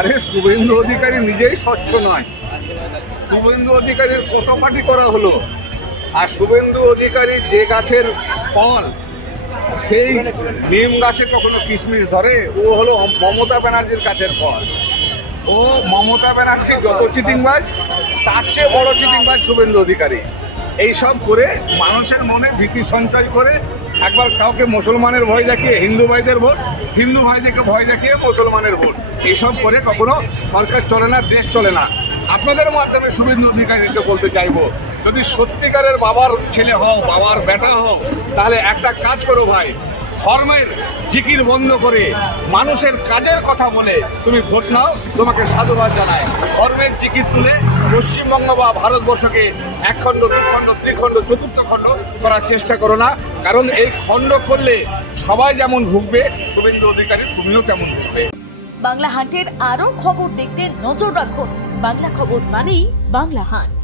আরে শুভেন্দু অধিকারী নিজেই স্বচ্ছ নয়, শুভেন্দু অধিকারীর কত পার্টি করা হলো। আর শুভেন্দু অধিকারী যে গাছের ফল, সেই নিম গাছে কখনো কিশমিশ ধরে? ও হলো মমতা ব্যানার্জির গাছের ফল। ও মমতা ব্যানার্জি যত চিটিংবাজ, তার চেয়ে বড় চিটিংবাজ শুভেন্দু অধিকারী। এইসব করে মানুষের মনে ভীতি সঞ্চয় করে, একবার কাউকে মুসলমানের ভয় দেখিয়ে হিন্দু ভাইদের ভোট, হিন্দু ভাইদেরকে ভয় দেখিয়ে মুসলমানের ভোট, এইসব করে কখনো সরকার চলে না, দেশ চলে না। আপনাদের মাধ্যমে শুভেন্দু অধিকারীকে বলতে চাইবো, যদি সত্যিকারের বাবার ছেলে হও, বাবার বেটা হও, তাহলে একটা কাজ করো ভাই, ধর্মের জিকির বন্ধ করে মানুষের কাজের কথা বলে তুমি ভোট নাও। তোমাকে সাধুবাদ জানাই। ধর্মের জিকির তুলে পশ্চিমবঙ্গ বা ভারতবর্ষকে এক খণ্ড, দুখণ্ড, ত্রিখণ্ড, চতুর্থ খণ্ড করার চেষ্টা করো না। কারণ এই খণ্ড করলে সবাই যেমন ভুগবে, শুভেন্দু অধিকারী তুমিও তেমন ভুগবে। বাংলা হান্টের আরো খবর দেখতে নজর রাখুন। বাংলা খবর মানেই বাংলা হান্ট।